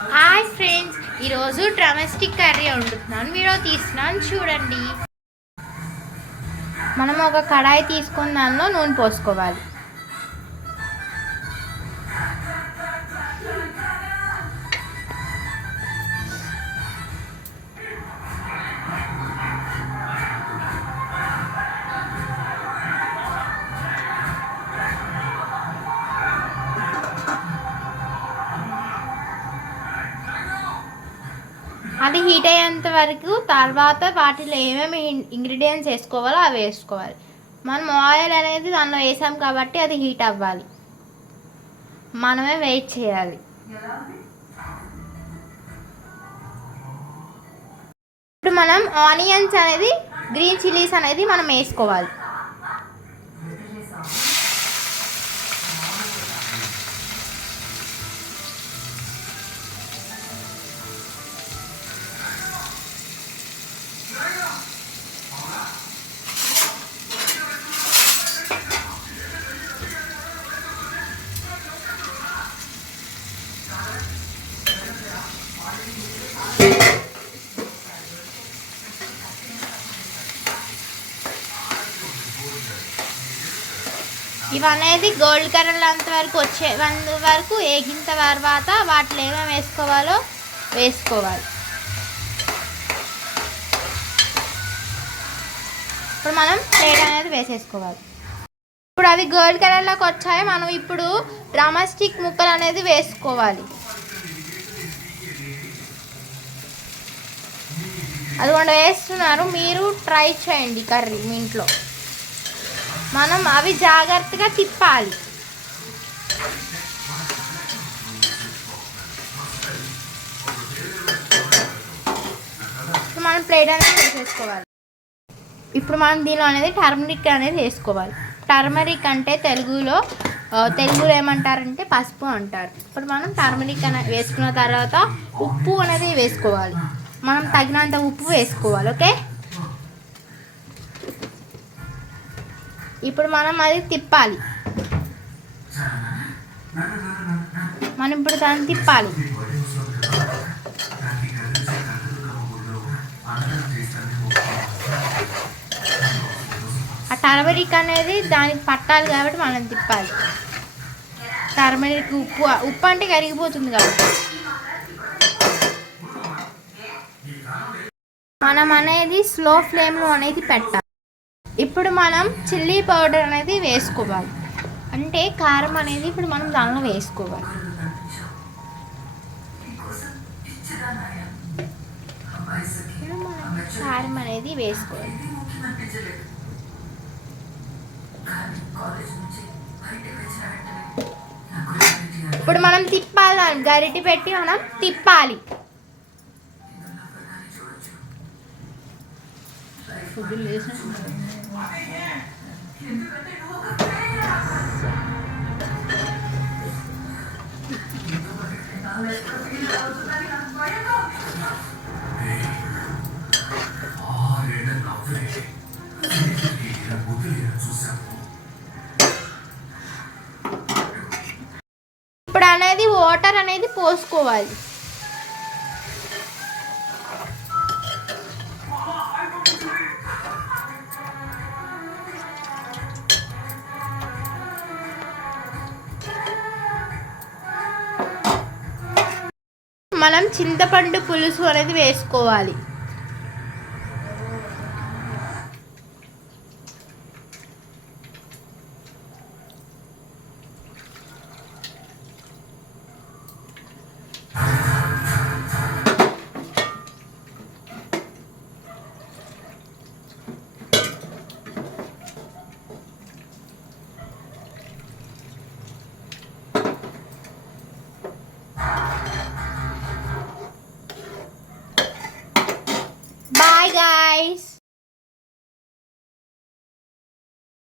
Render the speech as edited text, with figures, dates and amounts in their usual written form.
Hi friends, ఈరోజు డ్రమస్టిక్ curry వండుతున్నాను. Video తీస్తున్నాను చూడండి. మనం ఒక కడాయి తీసుకుని దానిలో నూనె పోసుకోవాలి. అది హీట్ అయ్యేంత వరకు తర్వాత వాటిలో ఏమేమి ఇంగ్రీడియంట్స్ వేసుకోవాలో అవి వేసుకోవాలి. మనం ఆయిల్ అనేది దానిలో వేసాం కాబట్టి అది హీట్ అవ్వాలి, మనమే వెయిట్ చేయాలి. ఇప్పుడు మనం ఆనియన్స్ అనేది గ్రీన్ చిల్లీస్ అనేది మనం వేసుకోవాలి. ఇవనేది గోల్డ్ కలర్ అంతవరకు వరకు వేగిన తర్వాత వాటిలో ఏమేమి వేసుకోవాలో వేసుకోవాలి. ఇప్పుడు మనం ప్లేట్ అనేది వేసేసుకోవాలి. ఇప్పుడు అవి గోల్డ్ కలర్లోకి వచ్చాయి. మనం ఇప్పుడు డ్రమస్టిక్ ముక్కలు అనేది వేసుకోవాలి. అదిగోండి వేస్తున్నారు, మీరు ట్రై చేయండి కర్రీ మీ ఇంట్లో. మనం అవి జాగ్రత్తగా తిప్పాలి. మనం ప్లేట్ అనేది వేసేసుకోవాలి. ఇప్పుడు మనం దీనిలో అనేది టర్మరిక్ అనేది వేసుకోవాలి. టర్మరిక్ అంటే తెలుగులో ఏమంటారంటే పసుపు అంటారు. ఇప్పుడు మనం టర్మరిక్ అనేది వేసుకున్న తర్వాత ఉప్పు అనేది వేసుకోవాలి. మనం తగినంత ఉప్పు వేసుకోవాలి. ఓకే, ఇప్పుడు మనం అది తిప్పాలి. మనం ఇప్పుడు దాన్ని తిప్పాలి. ఆ టర్మరిక్ అనేది దానికి పట్టాలి కాబట్టి మనం తిప్పాలి. టర్మరిక్ ఉప్పు అంటే కరిగిపోతుంది కాబట్టి మనం అనేది స్లో ఫ్లేమ్లో అనేది పెట్టాలి. ఇప్పుడు మనం చిల్లీ పౌడర్ అనేది వేసుకోవాలి. అంటే కారం అనేది ఇప్పుడు మనం దానిలో వేసుకోవాలి. కారం అనేది వేసుకోవాలి. ఇప్పుడు మనం తిప్పాలి, గరిటె పెట్టి మనం తిప్పాలి. ఇప్పుడు అనేది వాటర్ అనేది పోసుకోవాలి. మనం చింతపండు పులుసు అనేది వేసుకోవాలి.